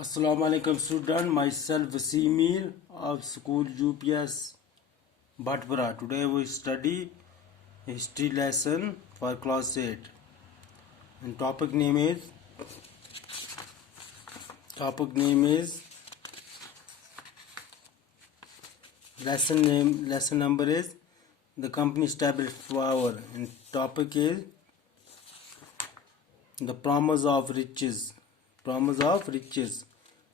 Assalamu alaikum student, myself Wasimir of school UPS Bhatpara. Today we study history lesson for class 8 and topic name is lesson number is the company established power and topic is the promise of riches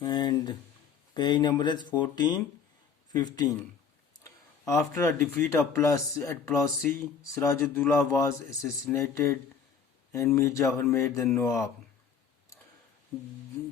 and page number is 14-15. After a defeat at Plassey, Sirajuddaula was assassinated and Mir Jafar made the Nawab.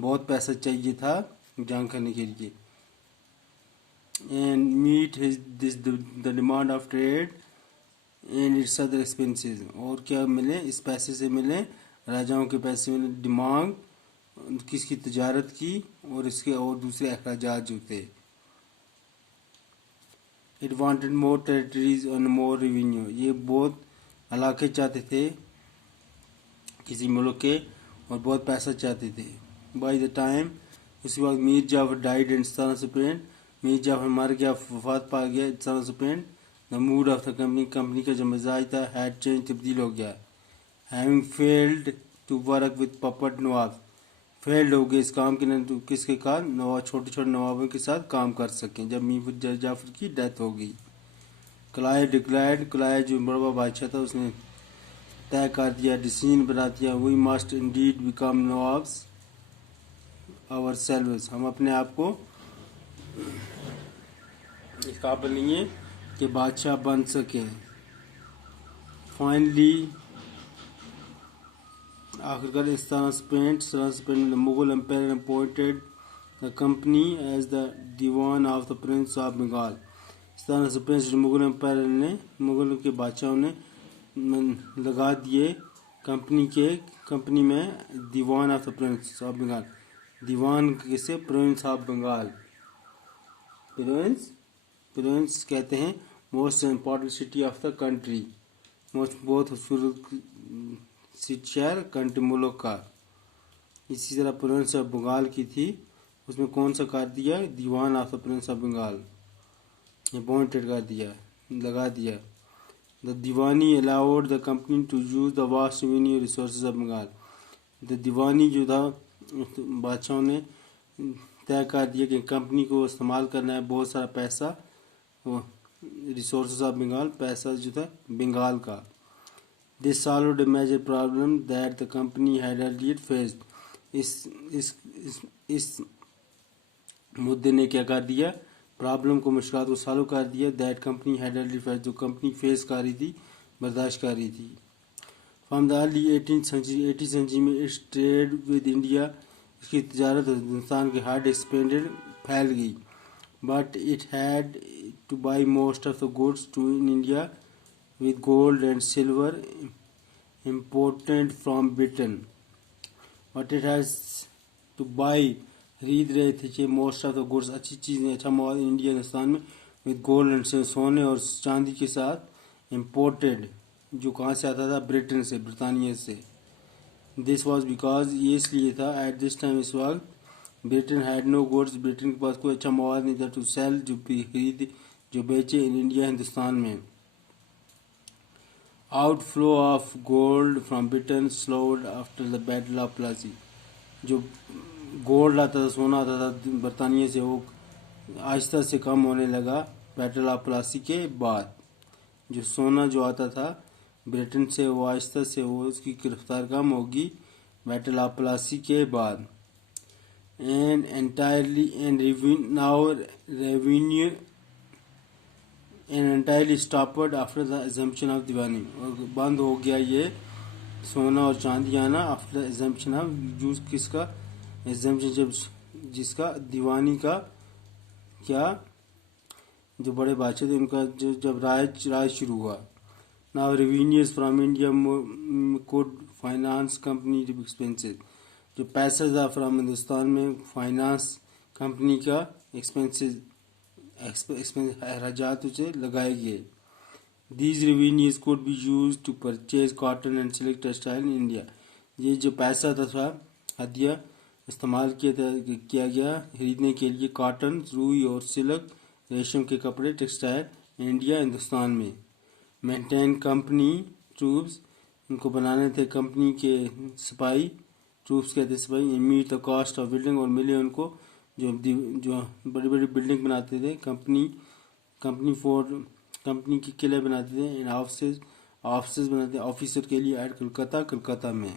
بہت پیسہ چاہیے تھا جنگ کرنے کے لیے. And meet the demand of trade and its other expenses. اور کیا ملے اس پیسے سے ملے راجاؤں کے پیسے ملے ڈیمانڈ کس کی تجارت کی اور اس کے اور دوسرے اخراجات جو تھے. It wanted more territories and more revenue. یہ بہت علاقے چاہتے تھے کسی ملک کے اور بہت پیسہ چاہتے تھے. بائی دا ٹائم اس وقت میر جعفر ڈائیڈ اینڈ سن سپینڈ. میر جعفر مر گیا وفات پا گیا سن سپینڈ. The mood of the company کا جو مزاج تھا ہیڈ چینج تبدیل ہو گیا. Having failed to work with puppet nawab. Failed ہو گئے اس کام کے کس کے کار نواب چھوٹے چھوٹے نوابوں کے ساتھ کام کر سکیں جب میر جعفر کی ڈیتھ ہو گئی. کلائے ڈکلائرڈ. کلائے جو بڑا بادشاہ تھا اس نے طے کر دیا ڈیسیژن بنا دیا we must indeed become nawabs ourselves. ہم اپنے آپ کو اس قابل نہیں ہیں کہ بادشاہ بن سکیں. فائنلی آخرکار اسپینڈ Mughal emperor appointed the company as the Diwan of the prince of Bengal. Mughal emperor نے مغل کے بادشاہوں نے لگا دیے کمپنی میں دیوان of the prince of Bengal. دیوان کسے پرنس آف بنگال. پرنس کہتے ہیں most important city of the country. بہت خوبصورت شہر کنٹری ملک کا. اسی طرح پرنس آف بنگال کی تھی اس میں کون سا کر دیا Diwan of the prince of Bengal appointed کر دیا لگا دیا. The Diwani allowed the company to use the vast revenue resources of Bengal. The Diwani جو تھا بادشاہوں نے طے کر دیا کہ کمپنی کو استعمال کرنا ہے بہت سارا پیسہ ریسورسز آف بنگال پیسہ جو تھا بنگال کا. This solved a major problem that the company had earlier faced. اس مدے نے کیا کر دیا پرابلم کو مشکلات کو سالو کر دیا that company had early face جو کمپنی فیس کر رہی تھی برداشت کر رہی تھی. From the early 18th century میں اس ٹریڈ ود انڈیا اس کی تجارت ہندوستان کے ہارڈ ایکسپینڈڈ پھیل گئی. But it had to buy most of the goods to in India with gold and silver imported from Britain. But it has to buy خرید رہے تھے کہ موسٹ آف دا گڈس اچھی چیزیں اچھا مواد انڈیا ہندوستان میں ود گولڈ اینڈ سونے اور چاندی کے ساتھ امپورٹڈ جو کہاں سے آتا تھا برٹن سے برطانیہ سے. دس واز بیکاز یہ اس لیے تھا ایٹ دس ٹائم اس وقت برٹن ہیڈ نو گڈس برٹن کے پاس کوئی اچھا مواد نہیں تھا ٹو سیل جو خرید جو بیچے ان انڈیا ہندوستان میں. Outflow of gold from Britain slowed after the battle of Plassey. جو گولڈ آتا تھا سونا آتا تھا برطانیہ سے وہ آہستہ سے کم ہونے لگا بیٹل آف پلاسی کے بعد. جو سونا جو آتا تھا برٹن سے وہ آہستہ سے وہ اس کی رفتار کم ہوگی بیٹل آف پلاسی کے بعد. And entirely stopped after the exemption of Diwani. اور بند ہو گیا یہ سونا اور چاندی آنا آفٹر ایگزمپشن آف یوز کس کا ایگزمپشن جس کا دیوانی کا کیا جو بڑے بادشاہ تھے ان کا جب راج شروع ہوا. Now revenues from India could finance company expenses. جو پیسہ تھا فرام ہندوستان میں فائنانس کمپنی کا ایکسپینسز اخراجات اسے لگائے گئے. These revenues could be used to purchase cotton and silk textile in India. یہ جو پیسہ تھا ہدیہ استعمال کیا گیا خریدنے کے لیے کاٹن روئی اور سلک ریشم کے کپڑے ٹیکسٹائل انڈیا ہندوستان میں. مینٹین کمپنی ٹروپس ان کو بنانے تھے کمپنی کے سپاہی ٹروپس کہتے سپاہی. Meet the cost of building اور ملے ان کو جو بڑی بڑی بلڈنگ بناتے تھے کمپنی کے قلعے بناتے تھے اینڈ آفسز بناتے تھے آفیسر کے لیے ایٹ کلکتہ میں.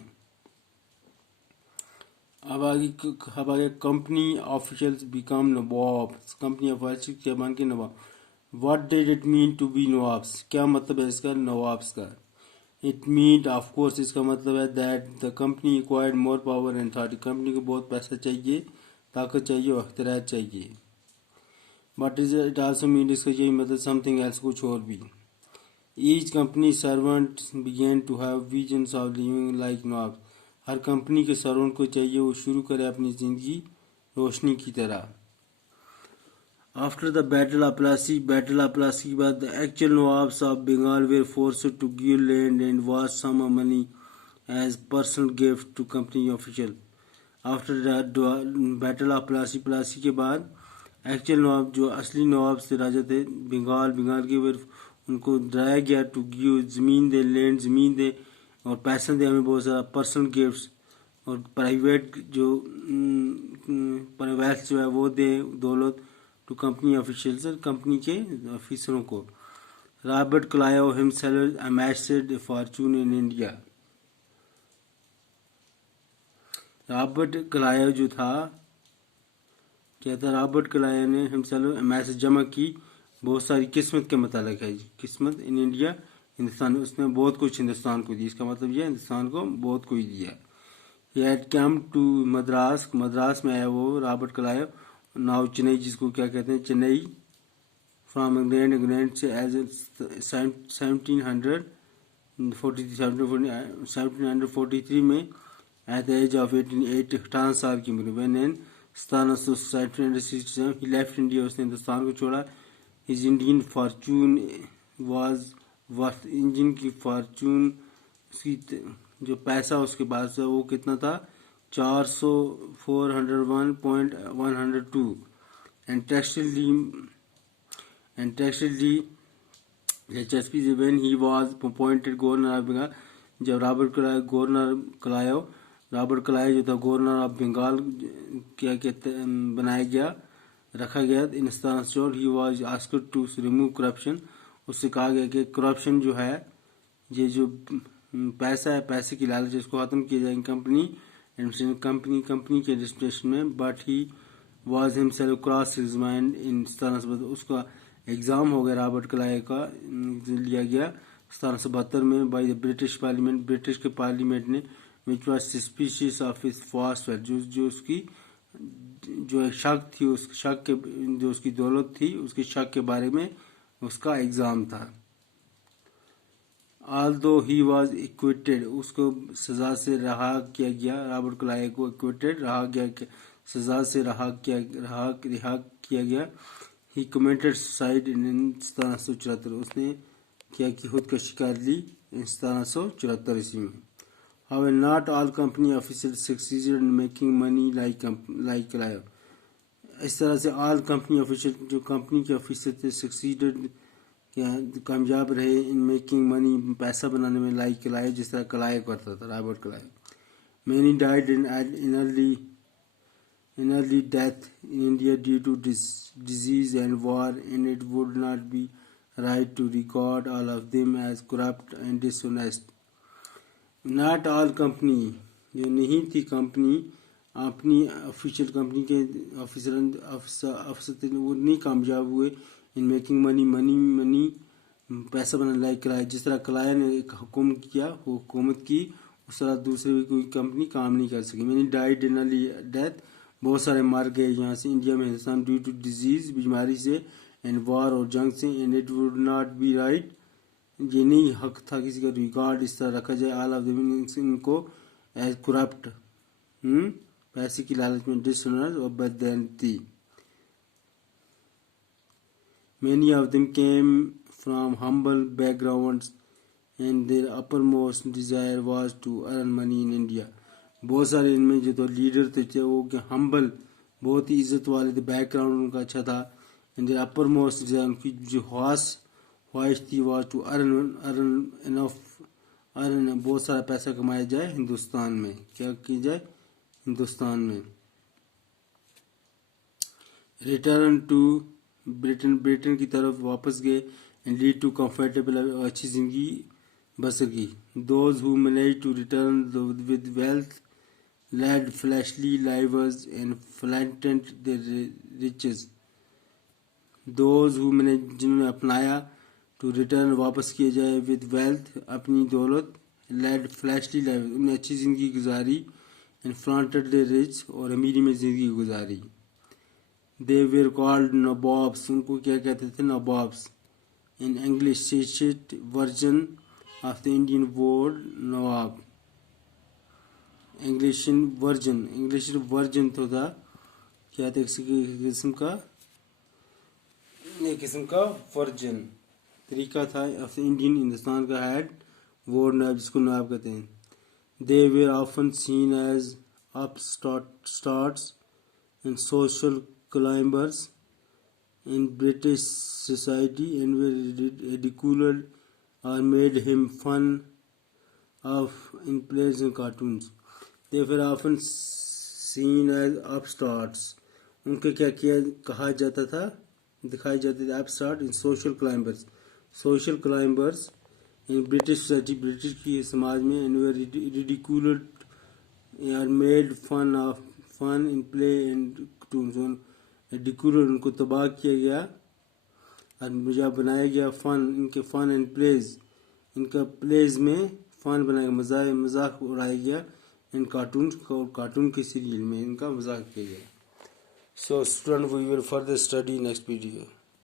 اب آگے company officials become nawabs. Company official کیا بن کے nawab. What did it mean to be nawabs. کیا مطلب ہے اس کا نوابس کا. اٹ مینٹ آف کورس اس کا مطلب ہے that the company acquired more power and authority, company کو بہت پیسہ چاہیے، طاقت چاہیے اور اختیار چاہیے. But is it also meant اس کا یہی مطلب سم تھنگ ایلس کچھ اور بھی. H company servant begin to have visions of living like nawab, ہر کمپنی کے سرونٹ کو چاہیے وہ شروع کرے اپنی زندگی روشنی کی طرح. After the battle of Plassey کے بعد the actual Nawabs of Bengal were forced to give land and vast sum of money as personal gift to company official. After battle of Plassey کے بعد ایکچوئل نواب جو اصلی نواب سے راجہ تھے بنگال کے، ان کو ڈرایا گیا ٹو گیو زمین دے، لینڈ زمین دے اور پیسہ دے، ہمیں بہت سارا پرسنل گفٹس اور پرائیویٹ جو ویلتھ جو ہے وہ دے، دولت ٹو کمپنی آفیشیلز، کمپنی کے آفیسروں کو. Robert Clive himself amassed a fortune in India. Robert Clive جو تھا کیا تھا، رابرٹ کلائیو نے ہمسیلف amassed جمع کی بہت ساری قسمت کے متعلق ہے، قسمت ان انڈیا، ہندوستان، اس نے بہت کچھ ہندوستان کو دی، اس کا مطلب یہ ہندوستان کو بہت کچھ دیا. He had come to Madras میں آیا وہ رابرٹ کلائیو، ناؤ چنئی، جس کو کیا کہتے ہیں چنئی، فرام انگلینڈ سے ایز 1743 میں ایٹ دا ایج آف 18 سال کی عمر. When in 1767 he left India، اس نے ہندوستان کو چھوڑا. his Indian fortune was worth، انجن کی فارچون، اس کی جو پیسہ اس کے پاس وہ کتنا تھا، 401.102. انٹرسٹڈلی دلچسپی سے when he was appointed governor of Bengal، جب رابرٹ کلائیو جو تھا گورنر آف بنگال کیا کہتے بنایا گیا، رکھا گیا ان 1764. he was asked to remove corruption، اس سے کہا گیا کہ کرپشن جو ہے، یہ جو پیسہ ہے، پیسے کی لالچ، اس کو ختم کیا جائے کمپنی کے ایڈمنسٹریشن میں. But he was himself cross his mind in 1772، اس کا ایگزام ہو گیا رابرٹ کلائیو کا، لیا گیا 1772 میں by the British parliament, British کے پارلیمنٹ نے، which was suspicious of his fast wealth, جو اس کی جو شک تھی، اس شک کے جو اس کی دولت تھی، اس کے شک کے بارے میں اس کا ایگزام تھا. although he was acquitted، اس کو سزا سے رہا کیا گیا، رابرٹ کلائیو کو acquitted، سزا سے رہا کیا گیا. he committed suicide in 1774، اس نے کیا کہ خودکشی کر لی 1774 عیسوی میں. however not all company officials succeeded in making money like Clive. اس طرح سے all company officials، جو کمپنی کے آفیسر تھے، succeeded کامیاب رہے ان میکنگ منی، پیسہ بنانے میں، لائک کلائیو، جس طرح کلائیو کرتا تھا، Robert Clive. many died in early death in India due to disease and war, and it would not be right to regard all of them as corrupt and dishonest. not all company، جو نہیں تھی company, اپنی official company کے افسر وہ نہیں کامیاب ہوئے ان میکنگ منی پیسہ بنانے لائک کلائیو، جس طرح کلائیو نے ایک حکومت کی، اس طرح دوسرے بھی کوئی کمپنی کام نہیں کر سکی. many died in early death، بہت سارے مر گئے یہاں سے انڈیا میں، ہندوستان، ڈیو ٹو ڈیزیز، بیماری سے، اینڈ وار اور جنگ سے. And it would not be right, یہ نہیں حق تھا کسی کا ریکارڈ اس طرح رکھا جائے آل آف دم، ان کو ایز کرپٹ، پیسے کی لالچ میں، ڈسنر اور بددیانتی. many of them came from humble backgrounds and their uppermost desire was to earn money in India. بہت سارے ان میں جو تو لیڈر تھے وہ کہ ہمبل، بہت ہی عزت والے تھے، بیک گراؤنڈ ان کا اچھا تھا. and their uppermost desire، ان کی جو خواہش تھی was to earn بہت سارا پیسہ کمایا جائے ہندوستان میں، کیا کی جائے ہندوستان میں. ریٹرن ٹو برٹن کی طرف واپس گئے and lead to comfortable، اچھی زندگی بسر کی. those who managed to return with wealth led fleshly lives and flaunted their riches. those who managed، جنہوں نے اپنایا ٹو ریٹرن واپس کیے جائے ود ویلتھ اپنی دولت لیڈ فلیشلی لائف انہوں نے اچھی زندگی گزاری اینڈ فلانٹڈ دے رچ اور امیری میں زندگی گزاری. دے ویر کالڈ نوابس ان کو کیا کہتے تھے nawabs. An anglicised version of the Indian word nawab. English version تو تھا کیا تھا ایک قسم کا ورژن طریقہ تھا آف انڈین ہندوستان کا ہیڈ ورڈ نواب جس کو نواب کہتے ہیں. They were often seen as upstarts and social climbers in British society and were ridiculed or made him fun of in plays and cartoons. They were often seen as upstarts. ان کے کیا کہا جاتا تھا دکھائے جاتے تھے upstart in social climbers in British society British کی سماج میں and were ridiculed or made fun in play and cartoons. ریڈیکولر ان کو تباہ کیا گیا اور مجھے بنایا گیا فن ان کے فن اینڈ پلیز ان کا پلیز میں فن بنایا گیا مذاق اڑایا گیا ان کارٹون کے سیریل میں ان کا مذاق کیا گیا. So student we will further study next video.